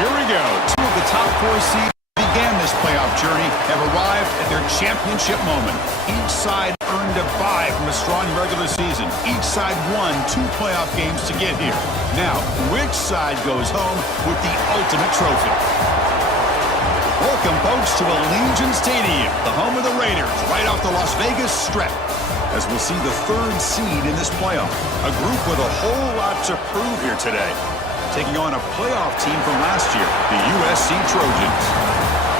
Here we go. Two of the top four seeds began this playoff journey have arrived at their championship moment. Each side earned a bye from a strong regular season. Each side won 2 playoff games to get here. Now, which side goes home with the ultimate trophy? Welcome, folks, to Allegiant Stadium, the home of the Raiders, right off the Las Vegas Strip, as we'll see the 3rd seed in this playoff. A group with a whole lot to prove here today, taking on a playoff team from last year, the USC Trojans.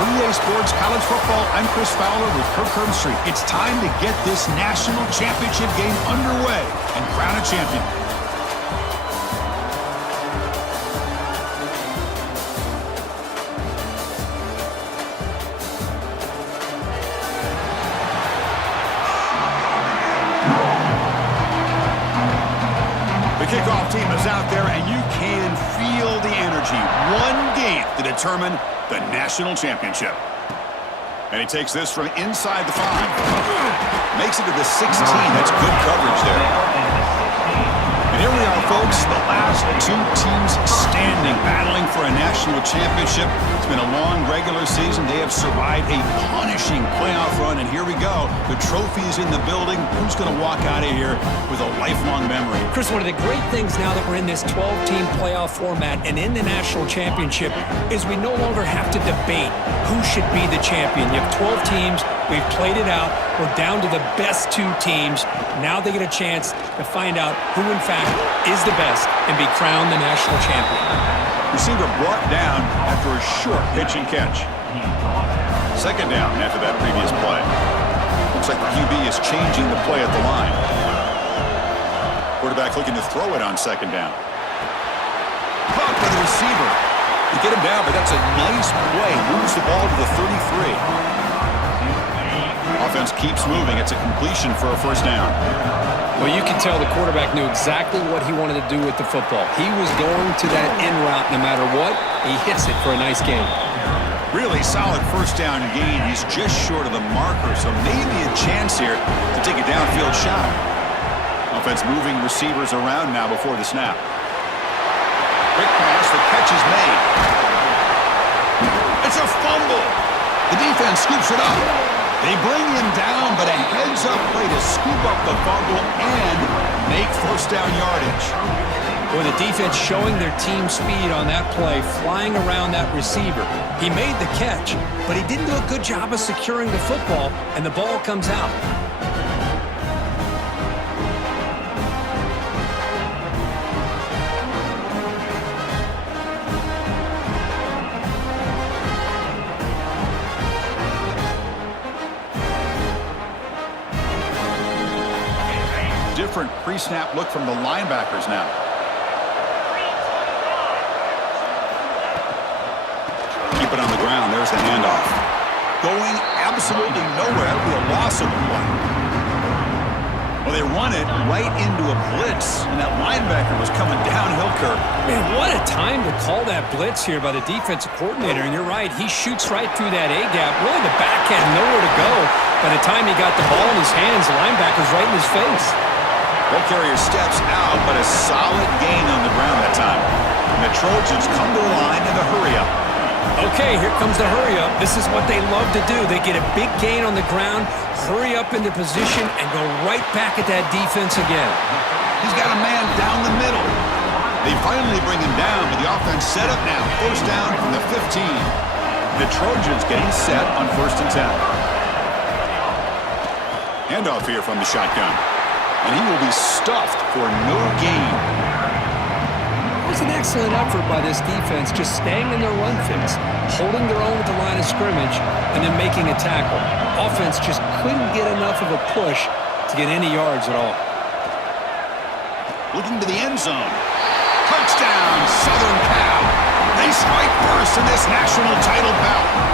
For EA Sports College Football, I'm Chris Fowler with Kirk Herbstreit. It's time to get this national championship game underway and crown a champion. Kickoff team is out there, and you can feel the energy. One game to determine the national championship. And he takes this from inside the 5. Makes it to the 16. That's good coverage there. And here we are, folks, the last 2 teams standing, battling for a national championship. It's been a long regular season. They have survived a punishing playoff run, and here we go. The trophy is in the building. Who's going to walk out of here with a lifelong memory? Chris, one of the great things now that we're in this 12-team playoff format and in the national championship is we no longer have to debate who should be the champion. You have 12 teams. We've played it out. We're down to the best 2 teams. Now they get a chance to find out who, in fact, is the best and be crowned the national champion. Receiver brought down after a short pitch and catch. 2nd down after that previous play. Looks like the QB is changing the play at the line. Quarterback looking to throw it on 2nd down. Caught by the receiver. You get him down, but that's a nice play. Moves the ball to the 33. Offense keeps moving. It's a completion for a 1st down. Well, you can tell the quarterback knew exactly what he wanted to do with the football. He was going to that in route no matter what. He hits it for a nice gain. Really solid 1st down gain. He's just short of the marker, so maybe a chance here to take a downfield shot. Offense moving receivers around now before the snap. Quick pass, the catch is made. It's a fumble. The defense scoops it up. They bring him down, but a heads-up play to scoop up the fumble and make 1st down yardage. Well, the defense showing their team speed on that play, flying around that receiver. He made the catch, but he didn't do a good job of securing the football, and the ball comes out. Different pre-snap look from the linebackers now. Keep it on the ground. There's the handoff. Going absolutely nowhere. That'll be a loss of the play. Well, they run it right into a blitz, and that linebacker was coming downhill, Kirk. Man, what a time to call that blitz here by the defensive coordinator. And you're right, he shoots right through that A-gap. Really, the back had nowhere to go. By the time he got the ball in his hands, the linebacker's right in his face. Ball carrier steps out, but a solid gain on the ground that time. And the Trojans come to the line in the hurry-up. Okay, here comes the hurry-up. This is what they love to do. They get a big gain on the ground, hurry up into position, and go right back at that defense again. He's got a man down the middle. They finally bring him down, but the offense set up now. 1st down from the 15. The Trojans getting set on 1st and 10. Handoff here from the shotgun. And he will be stuffed for no gain. It was an excellent effort by this defense, just staying in their run fits, holding their own at the line of scrimmage, and then making a tackle. Offense just couldn't get enough of a push to get any yards at all. Looking to the end zone. Touchdown, Southern Cal. They strike first in this national title bout.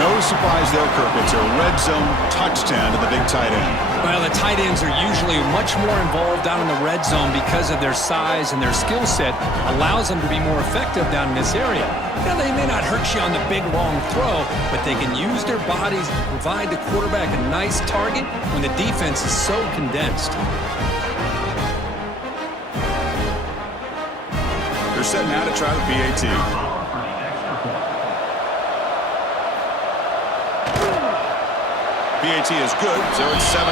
No surprise there, Kirk. It's a red zone touchdown to the big tight end. Well, the tight ends are usually much more involved down in the red zone because of their size and their skill set allows them to be more effective down in this area. Now, they may not hurt you on the big, long throw, but they can use their bodies to provide the quarterback a nice target when the defense is so condensed. They're set now to try the PAT. PAT is good, so it's 7-0.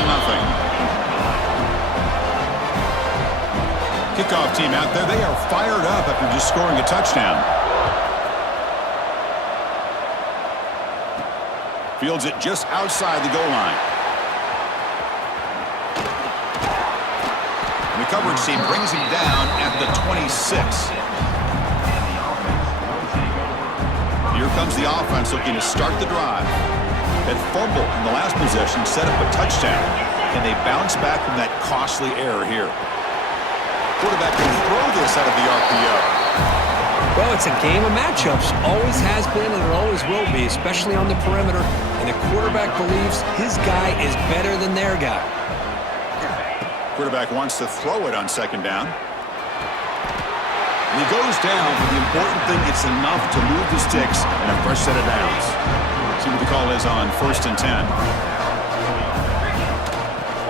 Kickoff team out there, they are fired up after just scoring a touchdown. Fields it just outside the goal line. And the coverage team brings him down at the 26. Here comes the offense looking to start the drive. That fumble in the last possession set up a touchdown. Can they bounce back from that costly error here? Quarterback can throw this out of the RPO. Well, it's a game of matchups. Always has been and it always will be, especially on the perimeter. And the quarterback believes his guy is better than their guy. Quarterback wants to throw it on second down. And he goes down, but the important thing, it's enough to move the sticks and a fresh set of downs. See what the call is on 1st and 10.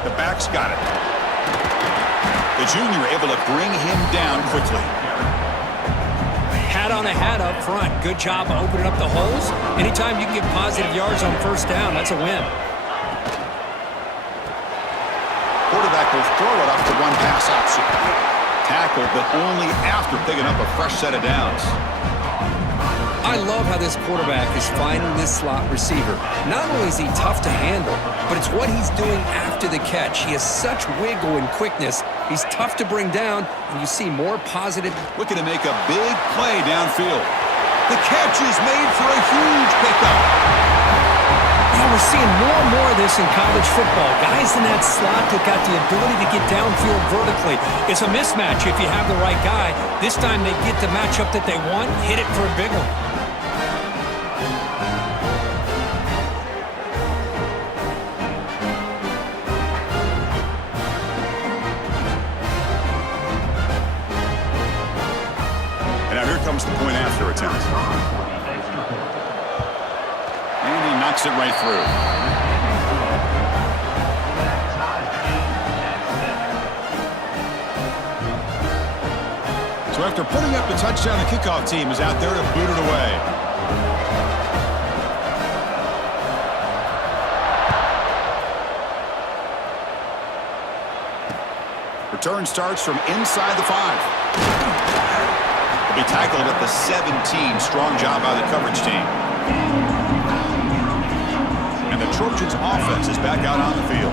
The back's got it. The junior able to bring him down quickly. Hat on a hat up front. Good job opening up the holes. Anytime you can get positive yards on 1st down, that's a win. Quarterback will throw it off the one pass option. Tackled, but only after picking up a fresh set of downs. I love how this quarterback is finding this slot receiver. Not only is he tough to handle, but it's what he's doing after the catch. He has such wiggle and quickness. He's tough to bring down, and you see more positive. Looking to make a big play downfield. The catch is made for a huge pickup. Yeah, we're seeing more and more of this in college football. Guys in that slot that got the ability to get downfield vertically. It's a mismatch if you have the right guy. This time they get the matchup that they want, hit it for a big one. And now here comes the point after attempt. Knocks it right through. So after putting up the touchdown, the kickoff team is out there to boot it away. Return starts from inside the 5. He'll be tackled at the 17. Strong job by the coverage team. And the Trojans' offense is back out on the field.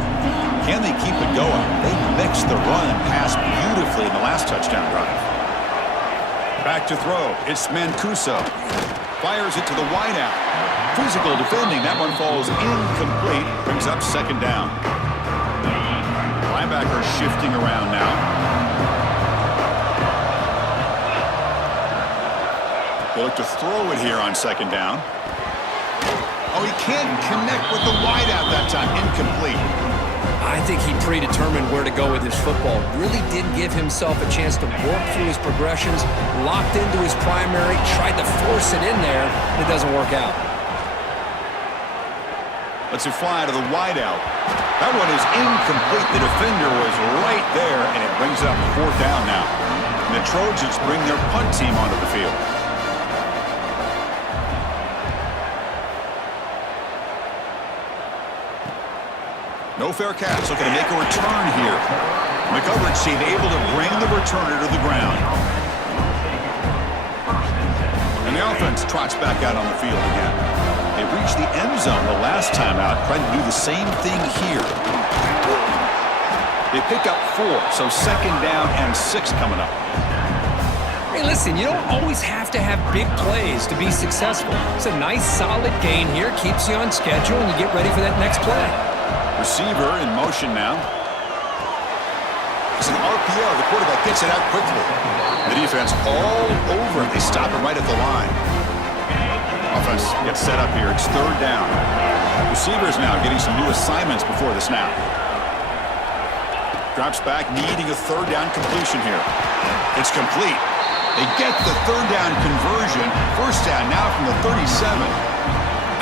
Can they keep it going? They mixed the run and pass beautifully in the last touchdown drive. Back to throw. It's Mancuso. Fires it to the wideout. Physical defending. That one falls incomplete. Brings up second down. Linebacker shifting around now. They look to throw it here on second down. Oh, he can't connect with the wideout that time. Incomplete. I think he predetermined where to go with his football. Really didn't give himself a chance to work through his progressions. Locked into his primary, tried to force it in there, and it doesn't work out. Lets it fly to the wideout. That one is incomplete. The defender was right there, and it brings up 4th down now. And the Trojans bring their punt team onto the field. No fair catch, looking to make a return here. And the coverage team able to bring the returner to the ground. And the offense trots back out on the field again. They reached the end zone the last time out, trying to do the same thing here. They pick up 4, so 2nd down and 6 coming up. Hey, listen, you don't always have to have big plays to be successful. It's a nice, solid gain here, keeps you on schedule, and you get ready for that next play. Receiver in motion now. It's an RPO. The quarterback gets it out quickly. The defense all over it. They stop him right at the line. Offense gets set up here. It's 3rd down. Receivers now getting some new assignments before the snap. Drops back, needing a 3rd down completion here. It's complete. They get the 3rd down conversion. 1st down now from the 37.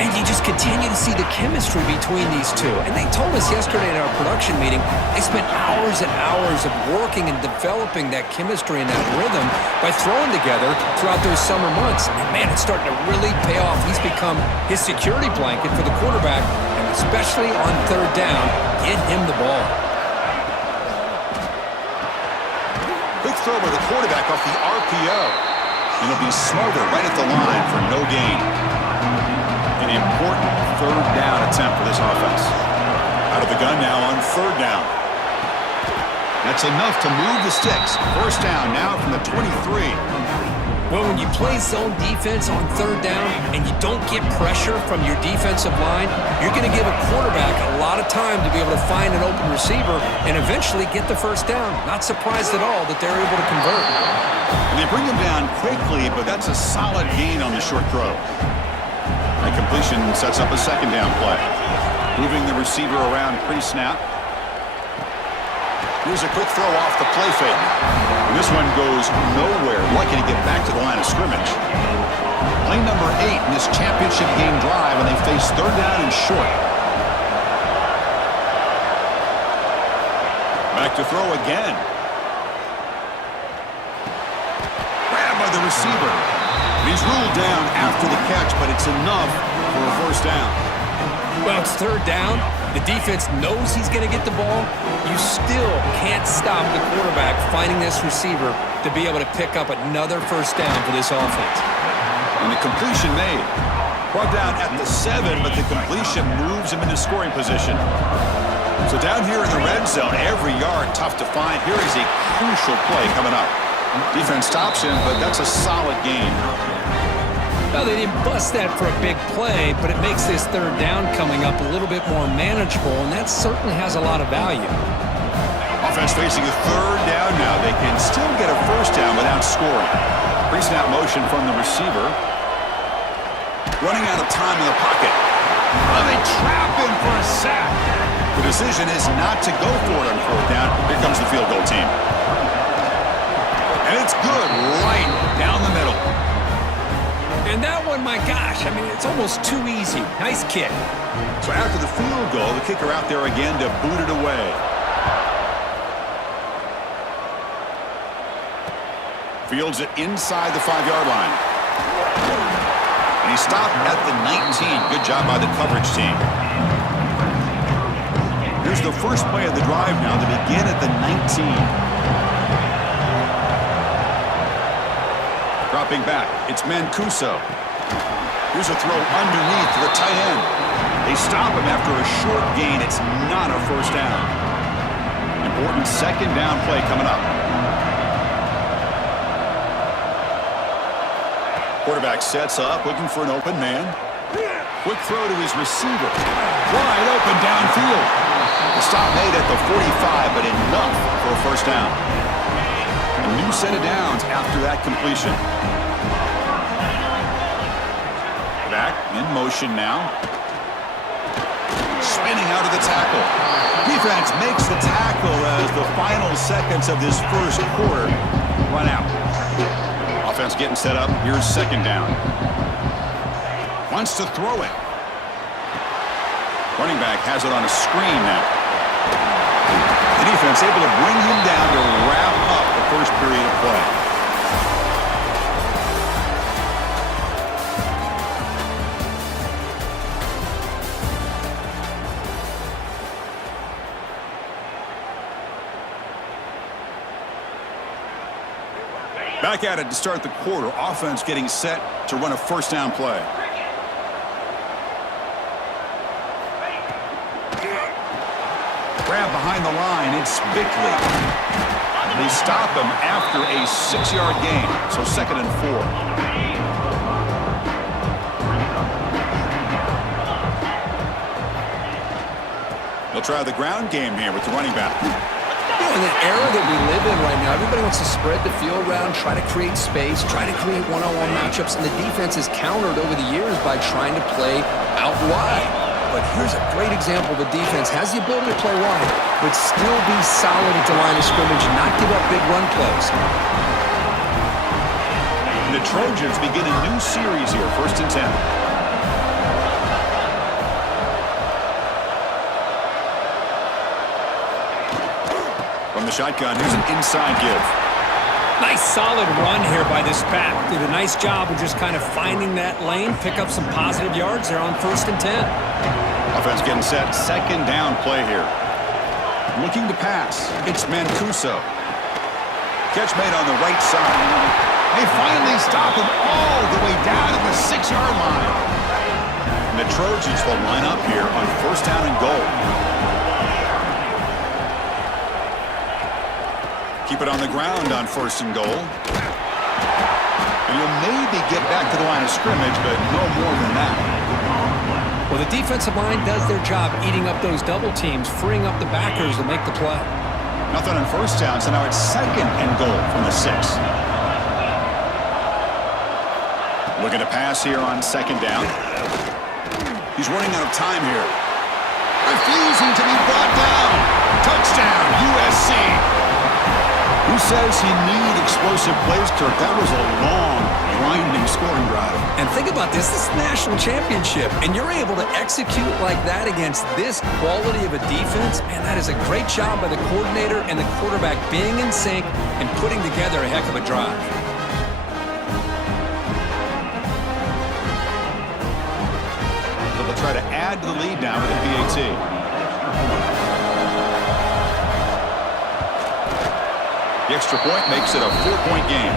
And you just continue to see the chemistry between these two. And they told us yesterday in our production meeting, they spent hours and hours of working and developing that chemistry and that rhythm by throwing together throughout those summer months. And man, it's starting to really pay off. He's become his security blanket for the quarterback. And especially on third down. Get him the ball. Quick throw by the quarterback off the RPO. And he'll be smothered right at the line for no gain. An important third down attempt for this offense. Out of the gun now on third down. That's enough to move the sticks. First down now from the 23. Well, when you play zone defense on third down and you don't get pressure from your defensive line, you're going to give a quarterback a lot of time to be able to find an open receiver and eventually get the first down. Not surprised at all that they're able to convert. And they bring him down quickly, but that's a solid gain on the short throw. That completion sets up a second down play. Moving the receiver around pre-snap. Here's a quick throw off the play fake. And this one goes nowhere. Lucky to get back to the line of scrimmage. Play number 8 in this championship game drive, and they face third down and short. Back to throw again. Grabbed by the receiver. He's ruled down after the catch, but it's enough for a first down. Well, it's third down. The defense knows he's going to get the ball. You still can't stop the quarterback finding this receiver to be able to pick up another first down for this offense. And the completion made. Brought down at the 7, but the completion moves him into scoring position. So down here in the red zone, every yard tough to find. Here is a crucial play coming up. Defense stops him, but that's a solid gain. Well, they didn't bust that for a big play, but it makes this third down coming up a little bit more manageable, and that certainly has a lot of value. Offense facing a third down now. They can still get a first down without scoring. Pre-snap motion from the receiver. Running out of time in the pocket. Oh, they trap him for a sack. The decision is not to go for it on fourth down. Here comes the field goal team. And it's good right down the middle. And that one, my gosh, I mean, it's almost too easy. Nice kick. So after the field goal, the kicker out there again to boot it away. Fields it inside the 5-yard line. And he stopped at the 19. Good job by the coverage team. Here's the first play of the drive now to begin at the 19. Dropping back, it's Mancuso. Here's a throw underneath to the tight end. They stop him after a short gain. It's not a first down. Important second down play coming up. Quarterback sets up, looking for an open man. Quick throw to his receiver. Wide open downfield. The stop made at the 45, but enough for a first down. A new set of downs after that completion. Back in motion now. Spinning out of the tackle. Defense makes the tackle as the final seconds of this first quarter run out. Offense getting set up. Here's second down. Wants to throw it. Running back has it on a screen now. The defense able to bring him down to wrap up the first period of play. Back at it to start the quarter. Offense getting set to run a first down play. Grab behind the line. It's Bickley. They stop him after a 6-yard gain. So second and 4. They'll try the ground game here with the running back. In the era that we live in right now, everybody wants to spread the field around, try to create space, try to create one-on-one matchups, and the defense has countered over the years by trying to play out wide. But here's a great example. The defense has the ability to play wide, but still be solid at the line of scrimmage and not give up big run plays. The Trojans begin a new series here, 1st and 10. From the shotgun, here's an inside give. Nice solid run here by this back. Did a nice job of just kind of finding that lane, pick up some positive yards there on 1st and 10. Offense getting set. Second down play here. Looking to pass. It's Mancuso. Catch made on the right side. They finally stop him all the way down at the 6-yard line. And the Trojans will line up here on first down and goal. Keep it on the ground on first and goal. And you'll maybe get back to the line of scrimmage, but no more than that. Well, the defensive line does their job eating up those double teams, freeing up the backers to make the play. Nothing on first down, so now it's second and goal from the 6. Looking to pass here on second down. He's running out of time here. Refusing to be brought down. Touchdown, USC. Who says you need explosive plays, Kirk? That was a long, grinding scoring drive. And think about this. This is the national championship, and you're able to execute like that against this quality of a defense, and that is a great job by the coordinator and the quarterback being in sync and putting together a heck of a drive. So they'll try to add to the lead now with a PAT. The extra point makes it a 4-point game.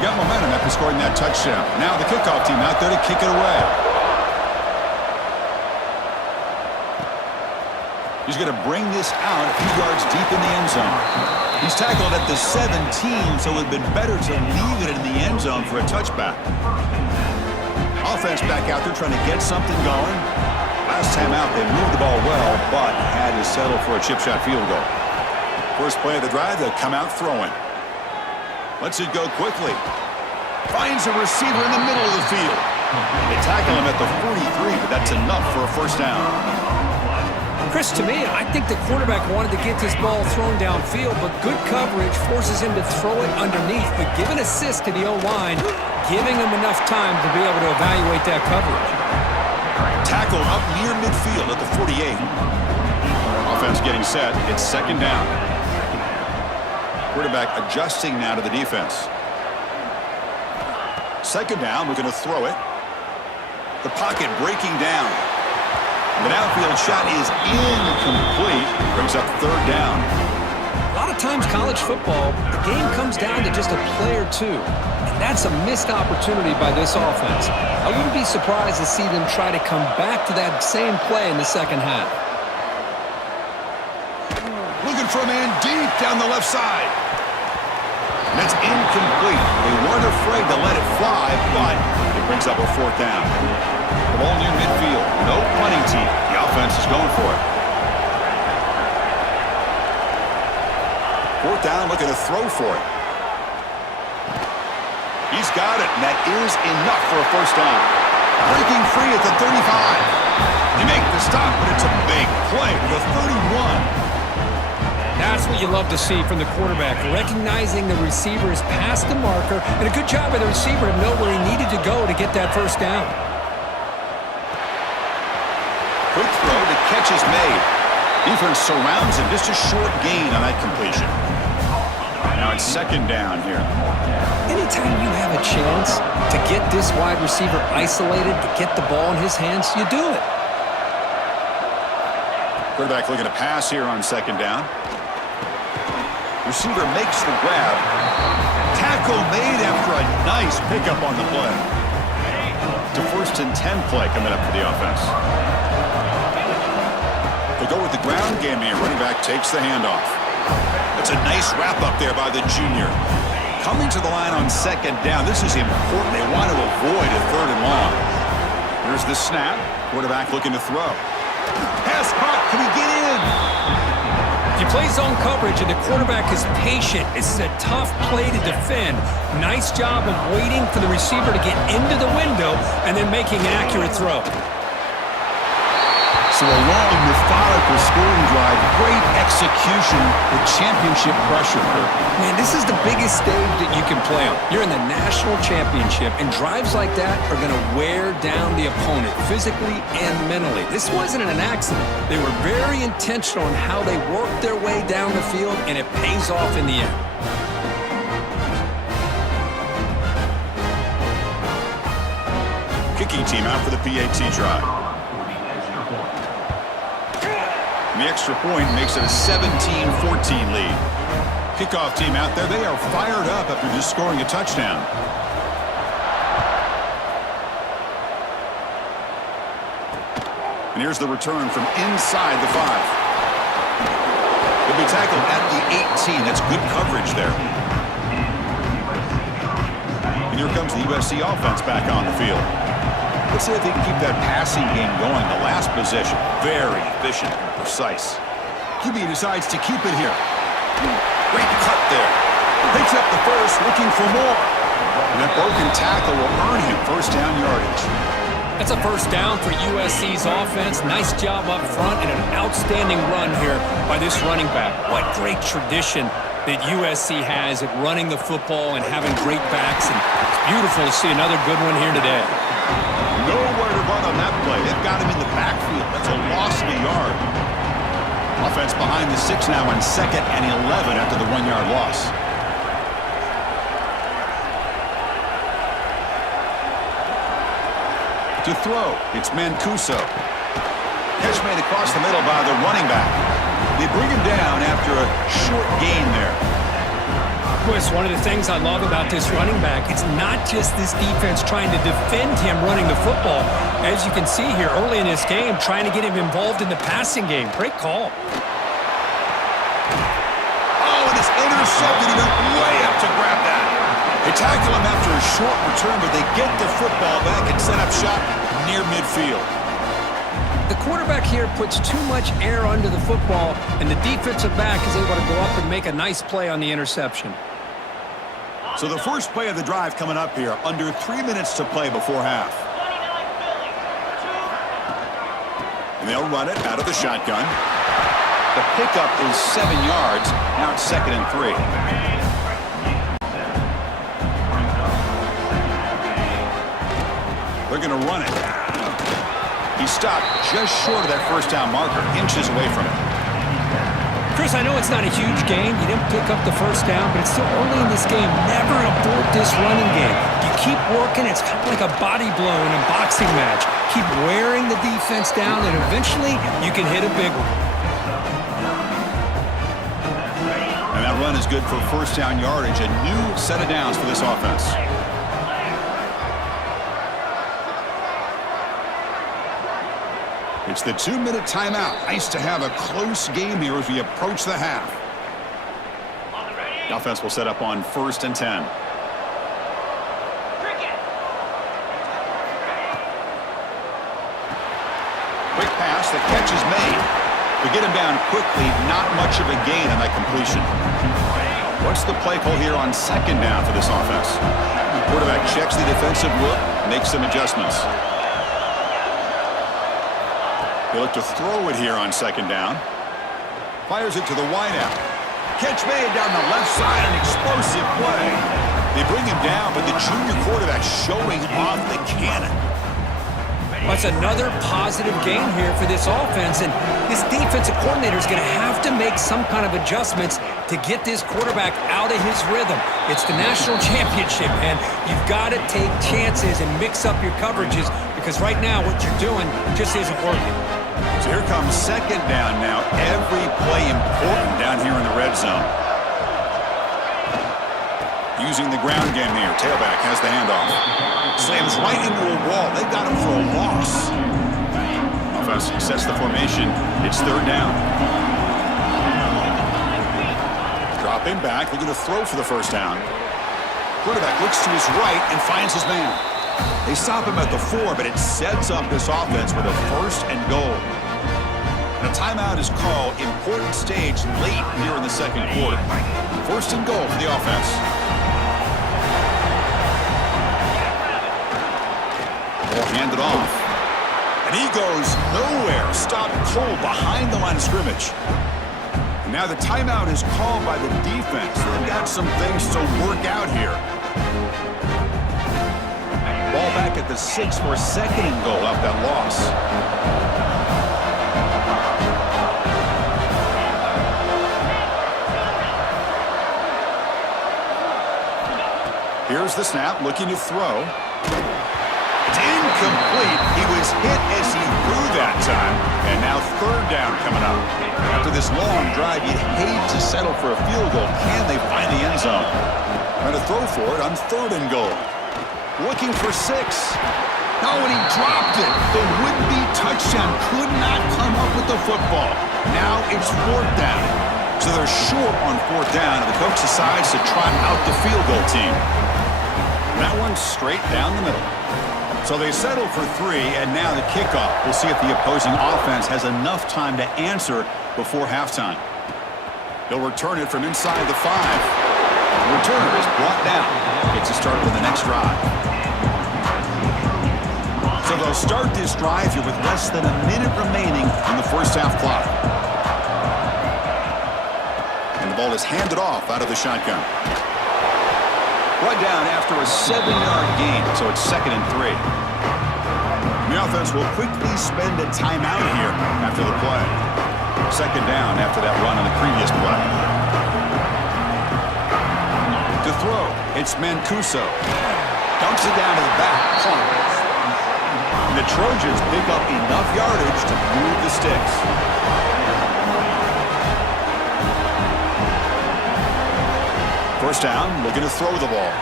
Got momentum after scoring that touchdown. Now the kickoff team out there to kick it away. He's going to bring this out a few yards deep in the end zone. He's tackled at the 17, so it would have been better to leave it in the end zone for a touchback. Offense back out there trying to get something going. Last time out, they moved the ball well, but had to settle for a chip shot field goal. First play of the drive, they'll come out throwing. Lets it go quickly. Finds a receiver in the middle of the field. They tackle him at the 43, but that's enough for a first down. Chris, to me, I think the quarterback wanted to get this ball thrown downfield, but good coverage forces him to throw it underneath. But give an assist to the O-line, giving him enough time to be able to evaluate that coverage. Tackle up near midfield at the 48. Offense getting set. It's second down. Quarterback adjusting now to the defense. Second down, we're going to throw it. The pocket breaking down. The downfield shot is incomplete. Brings up third down. A lot of times college football, the game comes down to just a play or two. And that's a missed opportunity by this offense. I wouldn't be surprised to see them try to come back to that same play in the second half. Looking for a man deep down the left side. And that's incomplete. They weren't afraid to let it fly, but it brings up a fourth down. The ball near midfield. No punting team. The offense is going for it. Fourth down, looking to throw for it. He's got it, and that is enough for a first down. Breaking free at the 35. They make the stop, but it's a big play to the 31. That's what you love to see from the quarterback, recognizing the receiver is past the marker, and a good job by the receiver to know where he needed to go to get that first down. Quick throw, the catch is made. Defense surrounds him, just a short gain on that completion. Now it's second down here. Anytime you have a chance to get this wide receiver isolated, to get the ball in his hands, you do it. Quarterback looking to pass here on second down. Receiver makes the grab. Tackle made after a nice pickup on the play. It's a first and 10 play coming up for the offense. They go with the ground game here. Running back takes the handoff. That's a nice wrap up there by the junior. Coming to the line on second down. This is important. They want to avoid a third and long. Here's the snap. Quarterback looking to throw. Pass caught. Can he get in? If you play zone coverage and the quarterback is patient, this is a tough play to defend. Nice job of waiting for the receiver to get into the window and then making an accurate throw. So a long, methodical scoring drive, great execution with championship pressure. Man, this is the biggest stage that you can play on. You're in the national championship, and drives like that are going to wear down the opponent physically and mentally. This wasn't an accident. They were very intentional on how they worked their way down the field, and it pays off in the end. Kicking team out for the PAT drive. And the extra point makes it a 17-14 lead. Kickoff team out there, they are fired up after just scoring a touchdown. And here's the return from inside the 5. He'll be tackled at the 18. That's good coverage there. And here comes the USC offense back on the field. Let's see if they can keep that passing game going. The last possession, very efficient and precise. QB decides to keep it here. Great cut there. Picks up the first, looking for more. And that broken tackle will earn him first down yardage. That's a first down for USC's offense. Nice job up front and an outstanding run here by this running back. What great tradition that USC has at running the football and having great backs. And it's beautiful to see another good one here today. Nowhere to run on that play. They've got him in the backfield. That's a loss of a yard. Offense behind the 6 now on 2nd and 11 after the 1-yard loss. To throw, it's Mancuso. Catch made across the middle by the running back. They bring him down after a short gain there. Chris, one of the things I love about this running back, it's not just this defense trying to defend him running the football. As you can see here early in this game, trying to get him involved in the passing game. Great call. Oh, and it's intercepted. He went way up to grab that. They tackle him after a short return, but they get the football back and set up shop near midfield. The quarterback here puts too much air under the football, and the defensive back is able to go up and make a nice play on the interception. So the first play of the drive coming up here, under 3 minutes to play before half. And they'll run it out of the shotgun. The pickup is 7 yards. Now it's 2nd and 3. They're going to run it. He stopped just short of that first down marker, inches away from it. Chris, I know it's not a huge gain. You didn't pick up the first down, but it's still early in this game. Never abort this running game. You keep working. It's kind of like a body blow in a boxing match. Keep wearing the defense down, and eventually you can hit a big one. And that run is good for first down yardage. A new set of downs for this offense. It's the 2-minute timeout. Nice to have a close game here as we approach the half. The offense will set up on 1st and 10. Quick pass. The catch is made. To get him down quickly, not much of a gain on that completion. What's the play call here on 2nd down for this offense? Quarterback checks the defensive look, makes some adjustments. They look to throw it here on 2nd down. Fires it to the wideout. Catch made down the left side, an explosive play. They bring him down, but the junior quarterback showing off the cannon. That's another positive gain here for this offense, and this defensive coordinator is going to have to make some kind of adjustments to get this quarterback out of his rhythm. It's the national championship, and you've got to take chances and mix up your coverages because right now what you're doing just isn't working. So here comes 2nd down now. Every play important down here in the red zone. Using the ground game here. Tailback has the handoff. Slams right into a wall. They got him for a loss. Offense sets the formation. It's 3rd down. Dropping back. Looking to throw for the first down. Quarterback looks to his right and finds his man. They stop him at the 4, but it sets up this offense with a 1st and goal. And a timeout is called. Important stage late here in the 2nd quarter. 1st and goal for the offense. Ball handed off. And he goes nowhere. Stopped cold behind the line of scrimmage. And now the timeout is called by the defense. They've got some things to work out here. Ball back at the 6 for 2nd and goal off that loss. Here's the snap, looking to throw. It's incomplete. He was hit as he threw that time. And now third down coming up. After this long drive, you'd hate to settle for a field goal. Can they find the end zone? Trying to throw for it on 3rd and goal. Looking for 6. No, and he dropped it. The would-be touchdown could not come up with the football. Now it's 4th down. So they're short on 4th down, and the coach decides to trot out the field goal team. That one's straight down the middle. So they settle for 3, and now the kickoff. We'll see if the opposing offense has enough time to answer before halftime. They'll return it from inside the 5. The returner is brought down. Gets a start for the next drive. So they'll start this drive here with less than a minute remaining on the first half clock. And the ball is handed off out of the shotgun. Brought down after a 7-yard gain, so it's 2nd and 3. The offense will quickly spend a timeout here after the play. 2nd down after that run on the previous play. To throw, it's Mancuso. Dumps it down to the back. And the Trojans pick up enough yardage to move the sticks. First down, looking to throw the ball.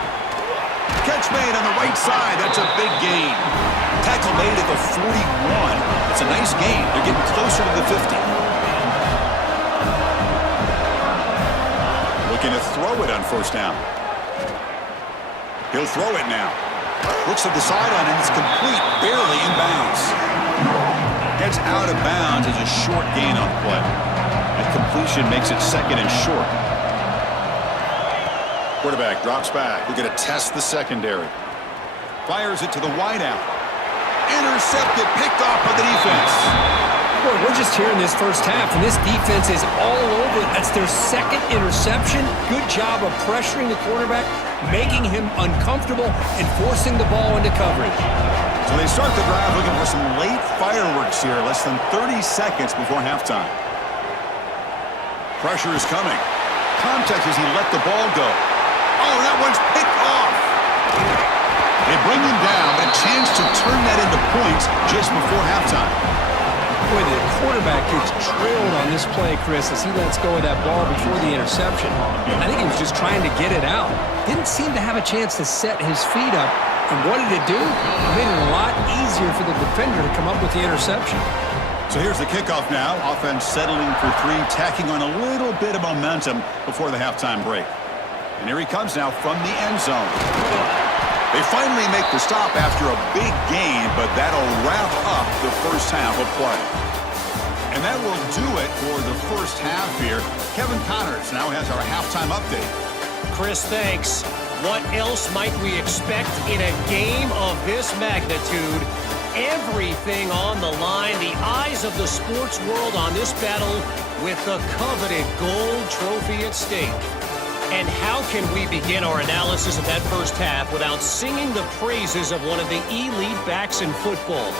Catch made on the right side. That's a big gain. Tackle made at the 41. It's a nice gain. They're getting closer to the 50. Looking to throw it on first down. He'll throw it now. Looks at the sideline, and it's complete, barely in bounds. Gets out of bounds as a short gain on the play. That completion makes it 2nd and short. Quarterback drops back. We're going to test the secondary. Fires it to the wideout. Intercepted, picked off by the defense. Boy, we're just here in this first half, and this defense is all over it. That's their 2nd interception. Good job of pressuring the quarterback, making him uncomfortable, and forcing the ball into coverage. So they start the drive looking for some late fireworks here, less than 30 seconds before halftime. Pressure is coming. Contact as he let the ball go. Oh, that one's picked off. They bring him down, but a chance to turn that into points just before halftime. Boy, the quarterback gets trailed on this play, Chris, as he lets go of that ball before the interception. I think he was just trying to get it out. Didn't seem to have a chance to set his feet up. And what did it do? It made it a lot easier for the defender to come up with the interception. So here's the kickoff now. Offense settling for 3, tacking on a little bit of momentum before the halftime break. And here he comes now from the end zone. They finally make the stop after a big gain, but that'll wrap up the first half of play. And that will do it for the first half here. Kevin Connors now has our halftime update. Chris, thanks. What else might we expect in a game of this magnitude? Everything on the line, the eyes of the sports world on this battle with the coveted gold trophy at stake. And how can we begin our analysis of that first half without singing the praises of one of the elite backs in football?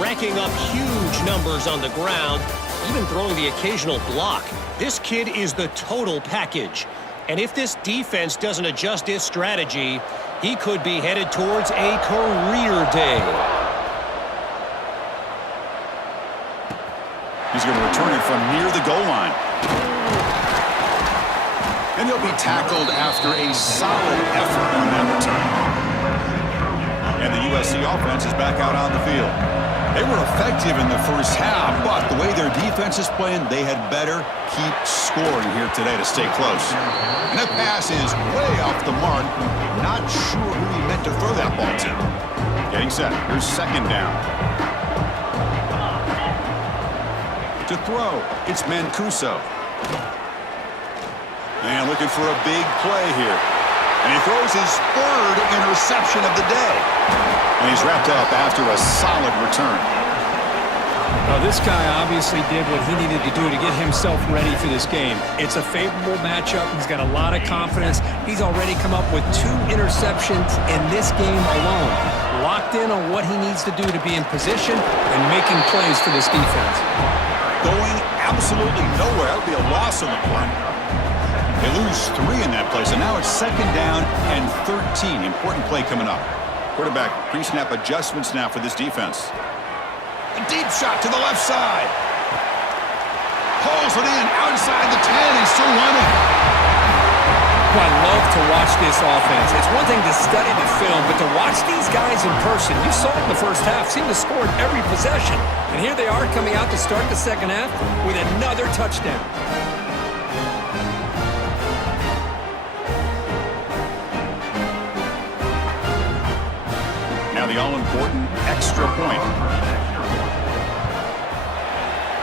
Racking up huge numbers on the ground, even throwing the occasional block. This kid is the total package. And if this defense doesn't adjust its strategy, he could be headed towards a career day. He's going to return it from near the goal line. And he'll be tackled after a solid effort on that return. And the USC offense is back out on the field. They were effective in the first half, but the way their defense is playing, they had better keep scoring here today to stay close. And that pass is way off the mark. Not sure who he meant to throw that ball to. Getting set. Here's 2nd down. To throw, it's Mancuso. And looking for a big play here. And he throws his 3rd interception of the day. And he's wrapped up after a solid return. Well, this guy obviously did what he needed to do to get himself ready for this game. It's a favorable matchup. He's got a lot of confidence. He's already come up with 2 interceptions in this game alone. Locked in on what he needs to do to be in position and making plays for this defense. Going absolutely nowhere. That would be a loss on the play. They lose 3 in that play, so now it's 2nd down and 13. Important play coming up. Quarterback pre-snap adjustments now for this defense. A deep shot to the left side. Pulls it in outside the 10. He's still running. I love to watch this offense. It's one thing to study the film, but to watch these guys in person, you saw it in the first half, seemed to score in every possession. And here they are coming out to start the second half with another touchdown. Now the all-important extra point.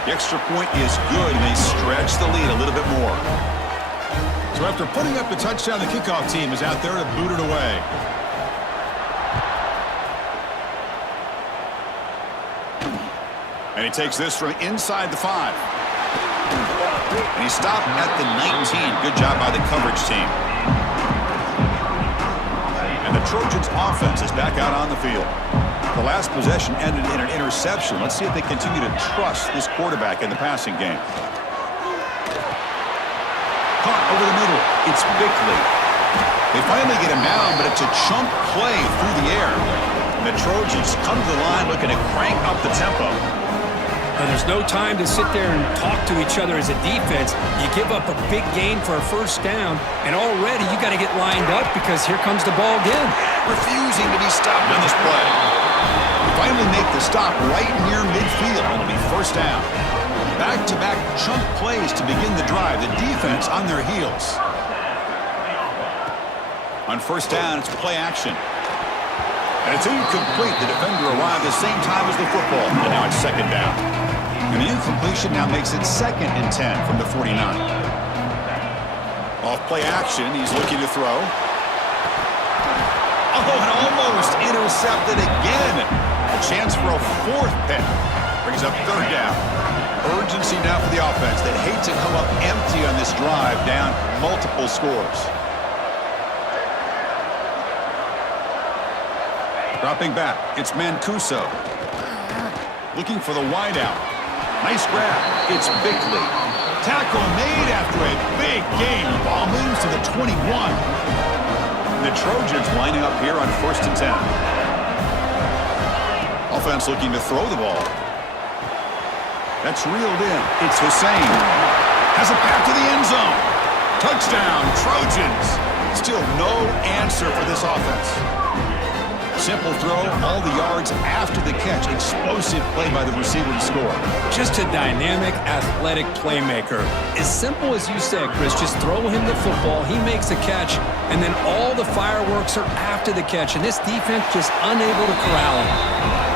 The extra point is good, and they stretch the lead a little bit more. So after putting up the touchdown, the kickoff team is out there to boot it away. And he takes this from inside the 5. And he stopped at the 19. Good job by the coverage team. And the Trojans' offense is back out on the field. The last possession ended in an interception. Let's see if they continue to trust this quarterback in the passing game. Caught over the middle. It's Bickley. They finally get him down, but it's a chunk play through the air. And the Trojans come to the line looking to crank up the tempo. And there's no time to sit there and talk to each other as a defense. You give up a big gain for a first down, and already you got to get lined up because here comes the ball again. Refusing to be stopped on this play. Finally make the stop right near midfield. It'll be first down. Back-to-back chunk plays to begin the drive. The defense on their heels. On first down, it's play action. And it's incomplete. The defender arrived at the same time as the football. And now it's second down. And the incompletion now makes it 2nd and 10 from the 49. Off play action, he's looking to throw. Oh, and almost intercepted again. A chance for a 4th pick. Brings up third down. Urgency now for the offense. They'd hate to come up empty on this drive, down multiple scores. Dropping back, it's Mancuso. Looking for the wideout. Nice grab. It's Bickley. Tackle made after a big gain. Ball moves to the 21. The Trojans lining up here on 1st and 10. Offense looking to throw the ball. That's reeled in. It's Hussein. Has it back to the end zone. Touchdown, Trojans. Still no answer for this offense. Simple throw, all the yards after the catch. Explosive play by the receiver to score. Just a dynamic, athletic playmaker. As simple as you said, Chris, just throw him the football, he makes the catch, and then all the fireworks are after the catch, and this defense just unable to corral him.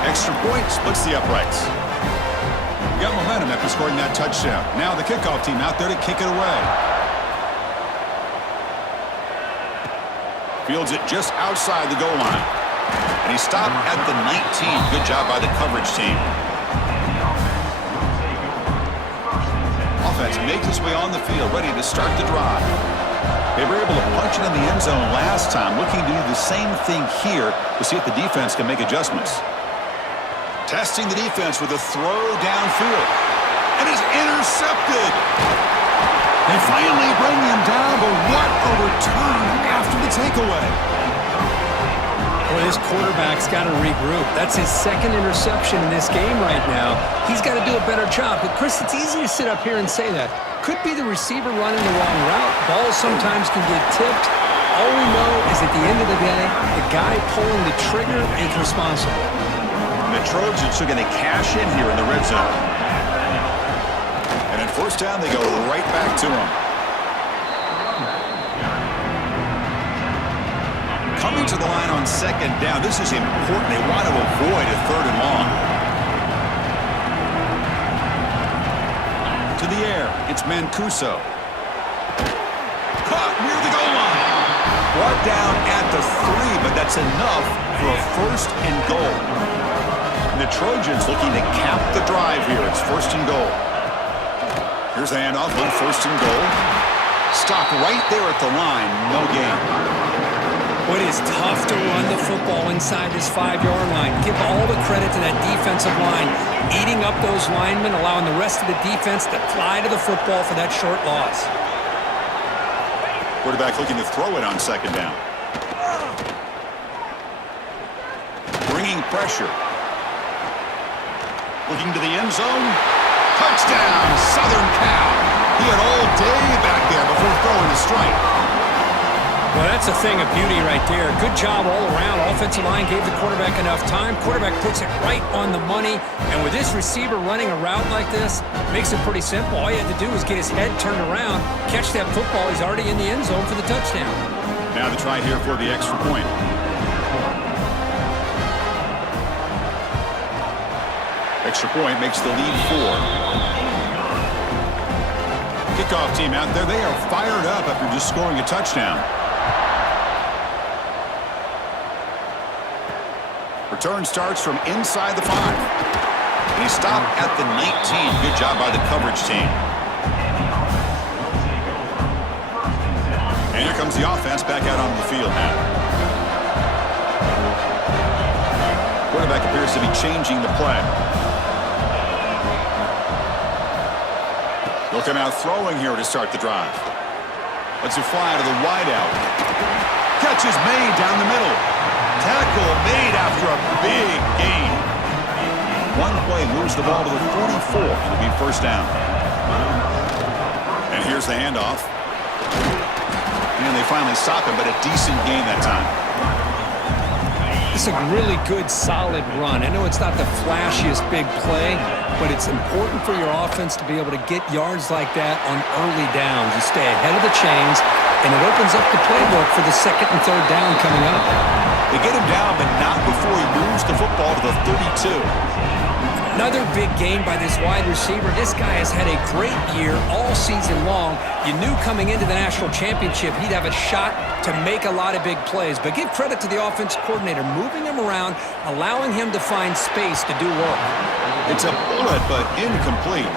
Extra point splits the uprights. Got momentum after scoring that touchdown. Now the kickoff team out there to kick it away. Fields it just outside the goal line. And he stopped at the 19. Good job by the coverage team. Offense makes its way on the field, ready to start the drive. They were able to punch it in the end zone last time, looking to do the same thing here to see if the defense can make adjustments. Testing the defense with a throw downfield. And he's intercepted. They finally bring him down, but what a return after the takeaway. Boy, this quarterback's got to regroup. That's his 2nd interception in this game right now. He's got to do a better job. But, Chris, it's easy to sit up here and say that. Could be the receiver running the wrong route. Balls sometimes can get tipped. All we know is at the end of the day, the guy pulling the trigger is responsible. The Trojans are going to cash in here in the red zone. And at first down, they go right back to him. Coming to the line on 2nd down. This is important. They want to avoid a 3rd and long. To the air. It's Mancuso. Caught near the goal line. Brought down at the 3, but that's enough for a 1st and goal. And the Trojans looking to cap the drive here. It's 1st and goal. Here's the handoff. Little 1st and goal. Stop right there at the line. No gain. It is tough to run the football inside this 5-yard line. Give all the credit to that defensive line, eating up those linemen, allowing the rest of the defense to fly to the football for that short loss. Quarterback looking to throw it on 2nd down. defying pressure. Looking to the end zone. Touchdown, Southern Cal. He had all day back there before throwing the strike. Well, that's a thing of beauty right there. Good job all around. Offensive line gave the quarterback enough time. Quarterback puts it right on the money. And with this receiver running a route like this, makes it pretty simple. All he had to do was get his head turned around, catch that football. He's already in the end zone for the touchdown. Now the try here for the extra point. Extra point makes the lead 4. Kickoff team out there. They are fired up after just scoring a touchdown. Return starts from inside the 5. And he stopped at the 19. Good job by the coverage team. And here comes the offense back out onto the field now. Quarterback appears to be changing the play. They'll come out throwing here to start the drive. Let's it fly to the wideout. Catch is made down the middle. Tackle made after a big gain. One play moves the ball to the 44. It'll be first down. And here's the handoff. And they finally stop him, but a decent gain that time. It's a really good, solid run. I know it's not the flashiest big play, but it's important for your offense to be able to get yards like that on early downs. You stay ahead of the chains, and it opens up the playbook for the second and third down coming up. They get him down, but not before he moves the football to the 32. Another big gain by this wide receiver. This guy has had a great year all season long. You knew coming into the national championship he'd have a shot to make a lot of big plays. But give credit to the offensive coordinator, moving him around, allowing him to find space to do work. It's a bullet, but incomplete.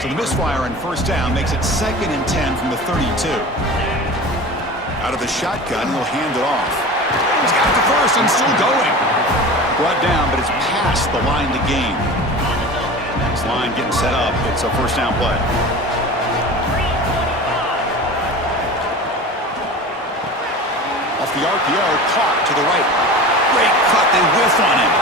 So the misfire on first down makes it 2nd and 10 from the 32. Out of the shotgun, he'll hand it off. He's got the first and still going. Brought down, but it's past the line to gain. This line getting set up. It's a first down play. Off the RPO, caught to the right. Great cut. They whiff on him.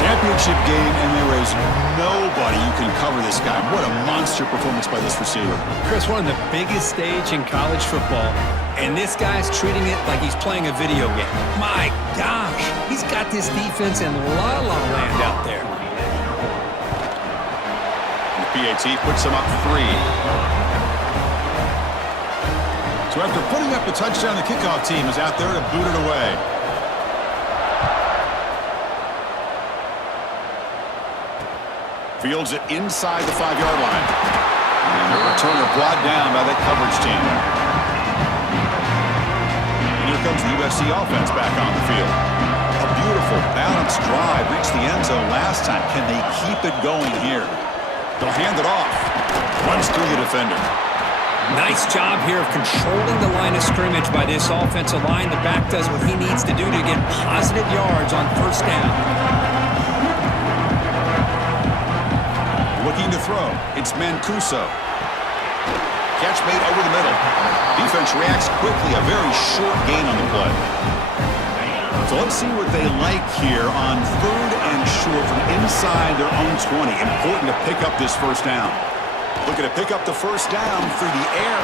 Championship game, and there is nobody who can cover this guy. What a monster performance by this receiver. Chris, we're on the biggest stage in college football, and this guy's treating it like he's playing a video game. My gosh, he's got this defense in la-la land out there. The PAT puts him up 3. So after putting up the touchdown, the kickoff team is out there to boot it away. Fields it inside the 5-yard line. And the returner brought down by that coverage team. And here comes the USC offense back on the field. A beautiful, balanced drive reached the end zone last time. Can they keep it going here? They'll hand it off. Runs through the defender. Nice job here of controlling the line of scrimmage by this offensive line. The back does what he needs to do to get positive yards on first down. Looking to throw. It's Mancuso. Catch made over the middle. Defense reacts quickly. A very short gain on the play. So let's see what they like here on 3rd and short from inside their own 20. Important to pick up this first down. Looking to pick up the first down through the air.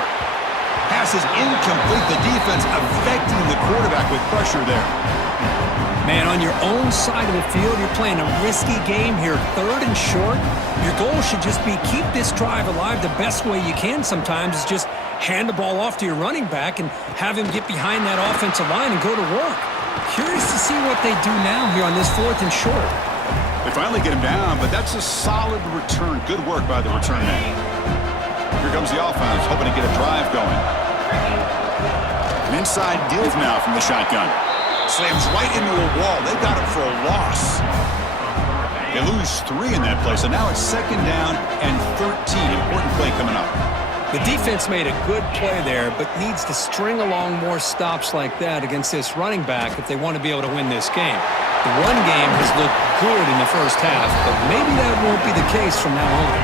Pass is incomplete. The defense affecting the quarterback with pressure there. Man, on your own side of the field, you're playing a risky game here. 3rd and short. Your goal should just be keep this drive alive the best way you can sometimes is just hand the ball off to your running back and have him get behind that offensive line and go to work. Curious to see what they do now here on this 4th and short. They finally get him down, but that's a solid return. Good work by the return man. Here comes the offense, hoping to get a drive going. An inside deal now from the shotgun. Slams right into a wall. They got it for a loss. They lose 3 in that play, so now it's 2nd down and 13. Important play coming up. The defense made a good play there, but needs to string along more stops like that against this running back if they want to be able to win this game. The run game has looked good in the first half, but maybe that won't be the case from now on.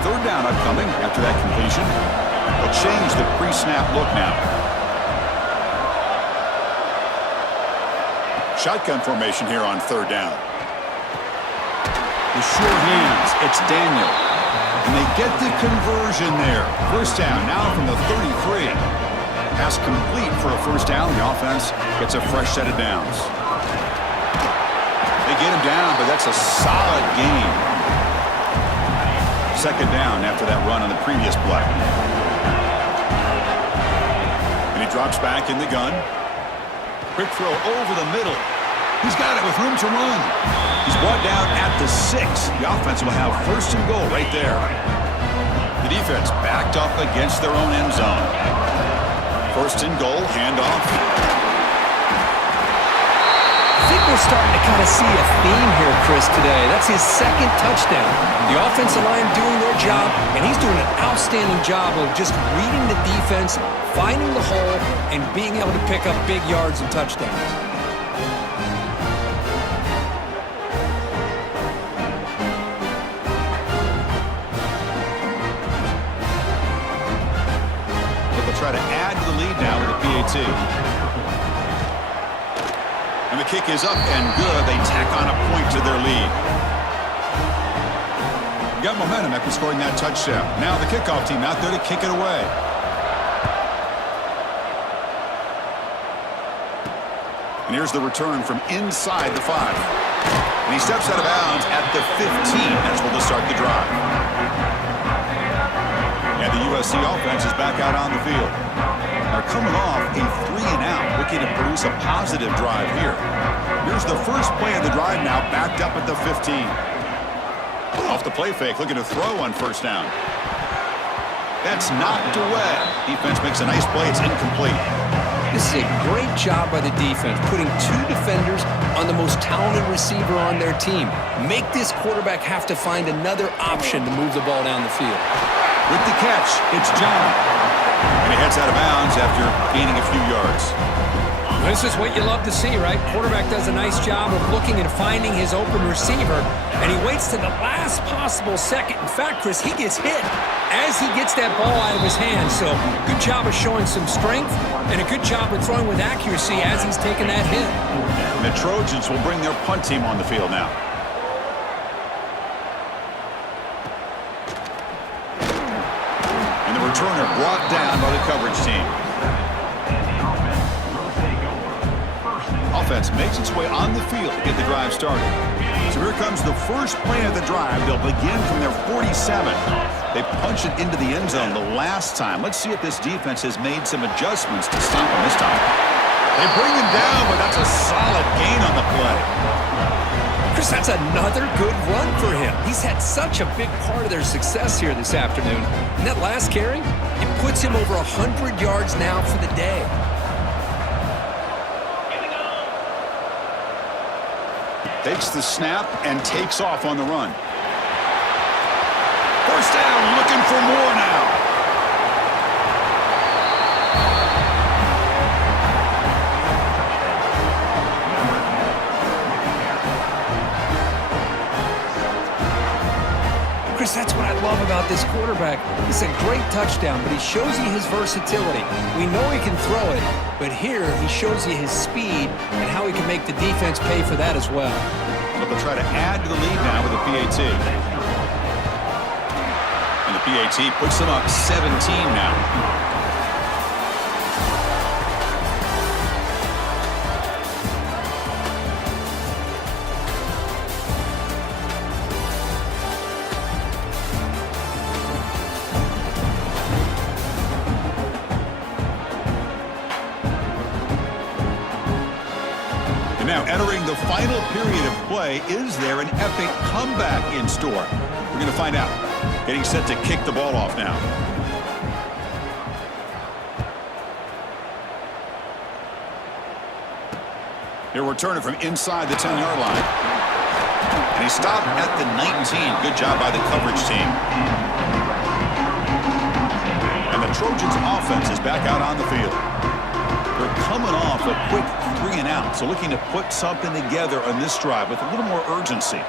3rd down upcoming after that completion. They'll change the pre-snap look now. Shotgun formation here on third down. The sure hands. It's Daniel. And they get the conversion there. First down now from the 33. Pass complete for a first down. The offense gets a fresh set of downs. They get him down, but that's a solid gain. Second down after that run on the previous play. And he drops back in the gun. Quick throw over the middle. He's got it with room to run. He's brought down at the 6. The offense will have first and goal right there. The defense backed up against their own end zone. First and goal, handoff. I think we're starting to kind of see a theme here, Chris, today. That's his second touchdown. The offensive line doing their job, and he's doing an outstanding job of just reading the defense, finding the hole, and being able to pick up big yards and touchdowns. Try to add to the lead now with a PAT. And the kick is up and good. They tack on a point to their lead. Got momentum after scoring that touchdown. Now the kickoff team out there to kick it away. And here's the return from inside the 5. And he steps out of bounds at the 15. That's where they'll start the drive. And the USC offense is back out on the field. They're coming off a 3-and-out, looking to produce a positive drive here. Here's the first play of the drive now, backed up at the 15. Off the play fake, looking to throw on first down. That's knocked away. Defense makes a nice play. It's incomplete. This is a great job by the defense, putting 2 defenders on the most talented receiver on their team. Make this quarterback have to find another option to move the ball down the field. With the catch, it's John. And he heads out of bounds after gaining a few yards. This is what you love to see, right? Quarterback does a nice job of looking and finding his open receiver, and he waits to the last possible second. In fact, Chris, he gets hit as he gets that ball out of his hands. So good job of showing some strength and a good job of throwing with accuracy as he's taking that hit. And the Trojans will bring their punt team on the field now. Returner brought down by the coverage team. Offense makes its way on the field to get the drive started. So here comes the first play of the drive. They'll begin from their 47. They punched it into the end zone the last time. Let's see if this defense has made some adjustments to stop him this time. They bring him down, but that's a solid gain on the play. Chris, that's another good run for him. He's had such a big part of their success here this afternoon. And that last carry, it puts him over 100 yards now for the day. Takes the snap and takes off on the run. First down, looking for more now. Chris, that's what I love about this quarterback. It's a great touchdown, but he shows you his versatility. We know he can throw it, but here he shows you his speed and how he can make the defense pay for that as well. But they'll try to add to the lead now with a PAT. And the PAT puts them up 17 now. Now entering the final period of play, is there an epic comeback in store? We're going to find out. Getting set to kick the ball off now. He'll return it from inside the 10-yard line. And he stopped at the 19. Good job by the coverage team. And the Trojans offense is back out on the field. They're coming off a quick 3-and-out, so looking to put something together on this drive with a little more urgency.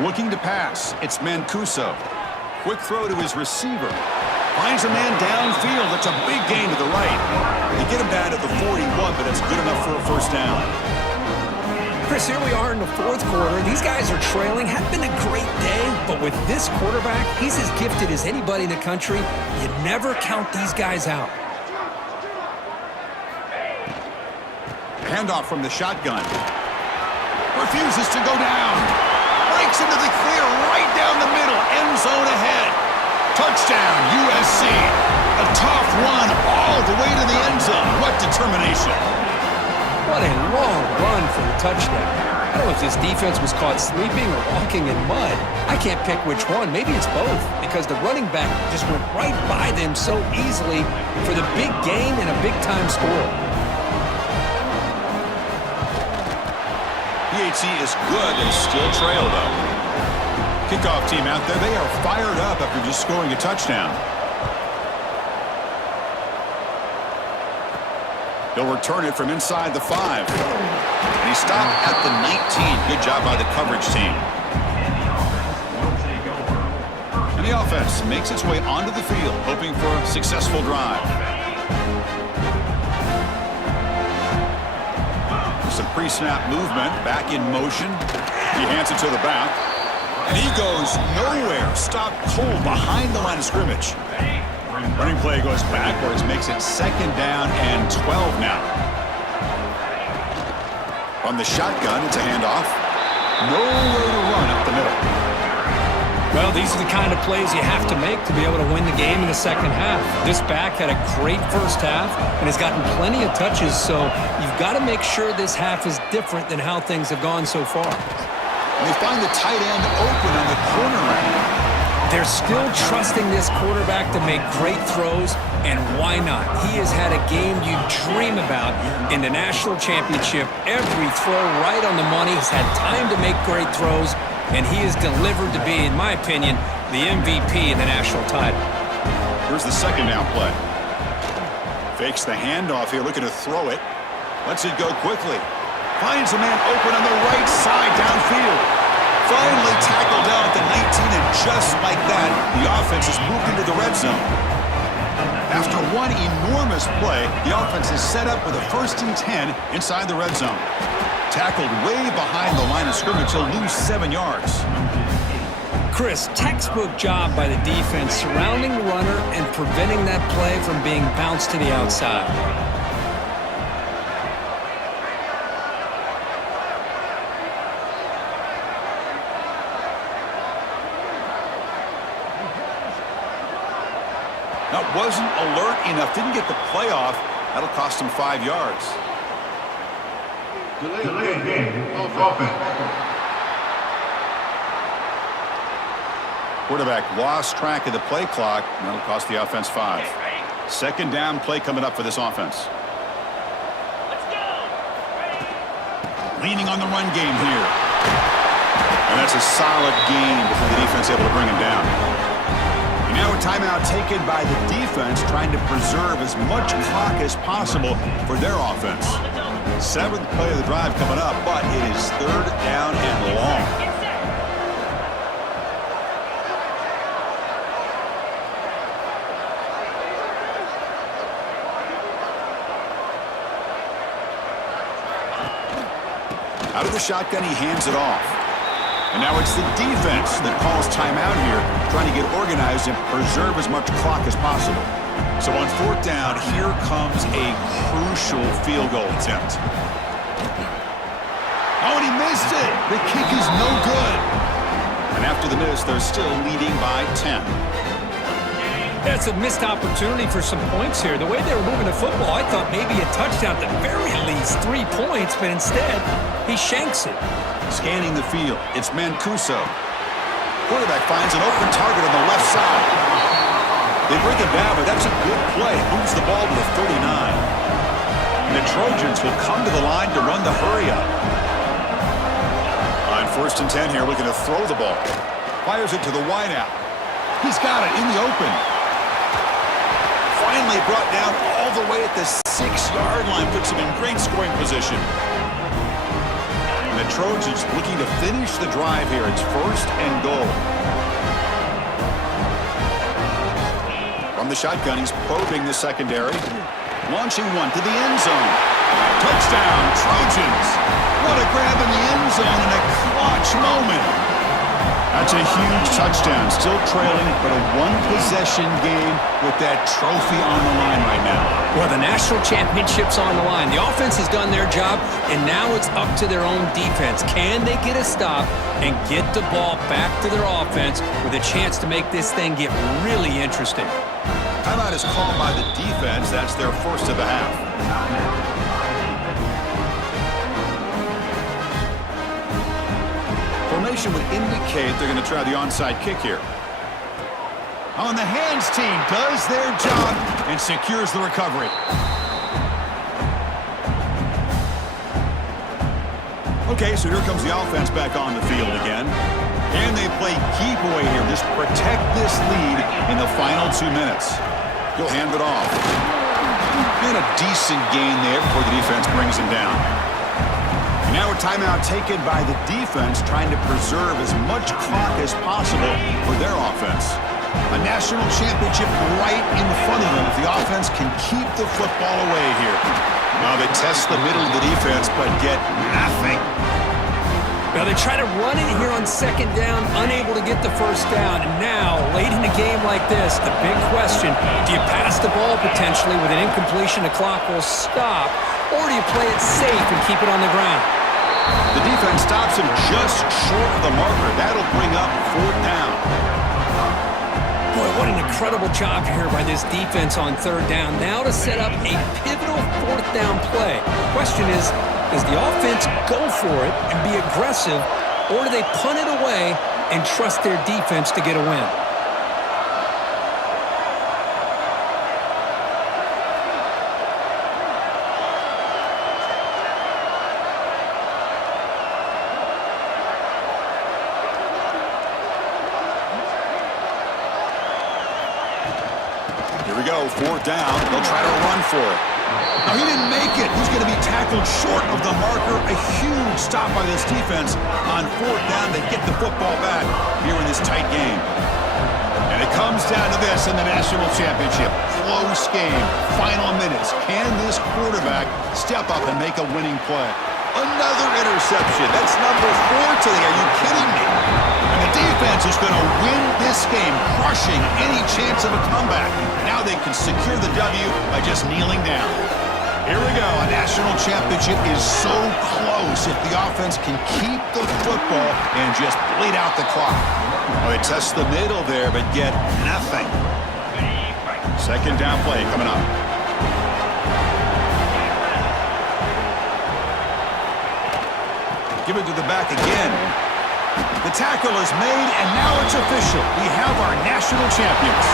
Looking to pass, it's Mancuso. Quick throw to his receiver. Finds a man downfield. That's a big gain to the right. They get him down to the 41, but it's good enough for a first down. Chris, here we are in the fourth quarter. These guys are trailing. Hadn't been a great day, but with this quarterback, he's as gifted as anybody in the country. You never count these guys out. Handoff from the shotgun. Refuses to go down. Breaks into the clear right down the middle. End zone ahead. Touchdown, USC. A tough run all the way to the end zone. What determination. What a long run for the touchdown. I don't know if this defense was caught sleeping or walking in mud. I can't pick which one. Maybe it's both, because the running back just went right by them so easily for the big gain and a big-time score. PHC is good. They still trail, though. Kickoff team out there. They are fired up after just scoring a touchdown. He'll return it from inside the 5. And he stopped at the 19. Good job by the coverage team. And the offense makes its way onto the field, hoping for a successful drive. Some pre-snap movement, back in motion. He hands it to the back. And he goes nowhere. Stopped cold behind the line of scrimmage. Running play goes backwards, makes it 2nd down and 12 now. From the shotgun, it's a handoff. Nowhere to run up the middle. Well, these are the kind of plays you have to make to be able to win the game in the second half. This back had a great first half and has gotten plenty of touches, so you've got to make sure this half is different than how things have gone so far. And they find the tight end open on the corner route. They're still trusting this quarterback to make great throws, and why not? He has had a game you dream about in the national championship. Every throw right on the money. He's had time to make great throws, and he is delivered to be, in my opinion, the MVP in the national title. Here's the 2nd down play. Fakes the handoff here, looking to throw it. Lets it go quickly. Finds a man open on the right side downfield. Finally tackled down at the 19, and just like that, the offense has moved into the red zone. After one enormous play, the offense is set up with a 1st and 10 inside the red zone. Tackled way behind the line of scrimmage, he'll lose 7 yards. Chris, textbook job by the defense surrounding the runner and preventing that play from being bounced to the outside. That wasn't alert enough, didn't get the play off. That'll cost him 5 yards. Delay game, offense. Quarterback lost track of the play clock, and that'll cost the offense 5. 2nd down play coming up for this offense. Leaning on the run game here. And that's a solid gain before the defense able to bring him down. Now a timeout taken by the defense, trying to preserve as much clock as possible for their offense. 7th play of the drive coming up, but it is 3rd down and long. Out of the shotgun, he hands it off. And now it's the defense that calls timeout here, trying to get organized and preserve as much clock as possible. So on 4th down, here comes a crucial field goal attempt. Oh, and he missed it. The kick is no good. And after the miss, they're still leading by 10. That's a missed opportunity for some points here. The way they were moving the football, I thought maybe a touchdown, at the very least 3 points, but instead, he shanks it. Scanning the field, it's Mancuso. Quarterback finds an open target on the left side. They bring it down, but that's a good play. Moves the ball to the 39. And the Trojans will come to the line to run the hurry up. On 1st and 10 here, looking to throw the ball. Fires it to the wideout. He's got it in the open. Finally brought down all the way at the 6-yard line. Puts him in great scoring position. The Trojans looking to finish the drive here. It's 1st and goal. From the shotgun, he's probing the secondary. Launching one to the end zone. Touchdown, Trojans. What a grab in the end zone in a clutch moment. That's a huge touchdown. Still trailing, but a one-possession game with that trophy on the line right now. Well, the national championship's on the line. The offense has done their job, and now it's up to their own defense. Can they get a stop and get the ball back to their offense with a chance to make this thing get really interesting? Timeout is called by the defense. That's their first of the half. Formation would indicate they're going to try the onside kick here. On the hands team does their job and secures the recovery. Okay, so here comes the offense back on the field again. And they play keep away here. Just protect this lead in the final 2 minutes. He'll hand it off. And a decent gain there before the defense brings him down. And now a timeout taken by the defense, trying to preserve as much clock as possible for their offense. A national championship right in front of them if the offense can keep the football away here. Now they test the middle of the defense, but get nothing. Now they try to run it here on second down, unable to get the first down. And now, late in a game like this, the big question, do you pass the ball potentially with an incompletion, the clock will stop, or do you play it safe and keep it on the ground? The defense stops him just short of the marker. That'll bring up fourth down. Boy, what an incredible job here by this defense on third down. Now to set up a pivotal fourth down play. The question is, does the offense go for it and be aggressive, or do they punt it away and trust their defense to get a win? Here we go, fourth down. They'll try to run for it. Now, he didn't make it. He's going to be tackled short of the marker. A huge stop by this defense on fourth down. They get the football back here in this tight game. And it comes down to this in the national championship. Close game, final minutes. Can this quarterback step up and make a winning play? Another interception. That's number 4 today. Are you kidding me? And the defense is going to win this game, crushing any chance of a comeback. Now they can secure the W by just kneeling down. Here we go. A national championship is so close if the offense can keep the football and just bleed out the clock. Well, they test the middle there, but get nothing. Second down play coming up. Give it to the back again. The tackle is made, and now it's official. We have our national champions.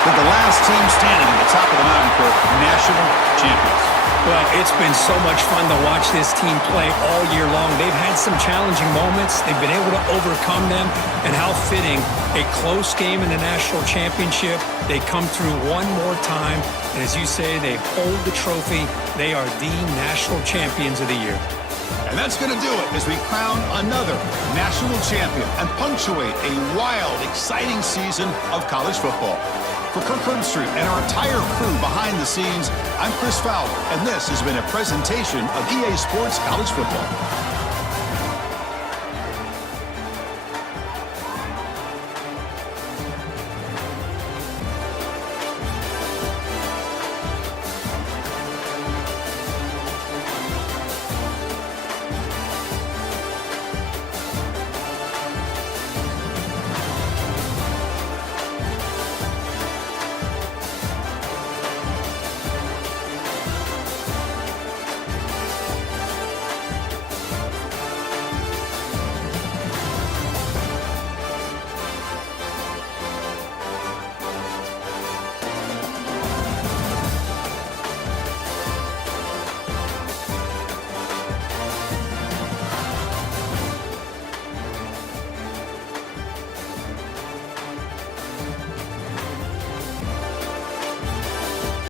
They're the last team standing at the top of the mountain for national champions. Well, it's been so much fun to watch this team play all year long. They've had some challenging moments. They've been able to overcome them. And how fitting, a close game in the national championship. They come through one more time. And as you say, they hold the trophy. They are the national champions of the year. And that's going to do it as we crown another national champion and punctuate a wild, exciting season of college football. For Kirk Herbstreit and our entire crew behind the scenes, I'm Chris Fowler, and this has been a presentation of EA Sports College Football.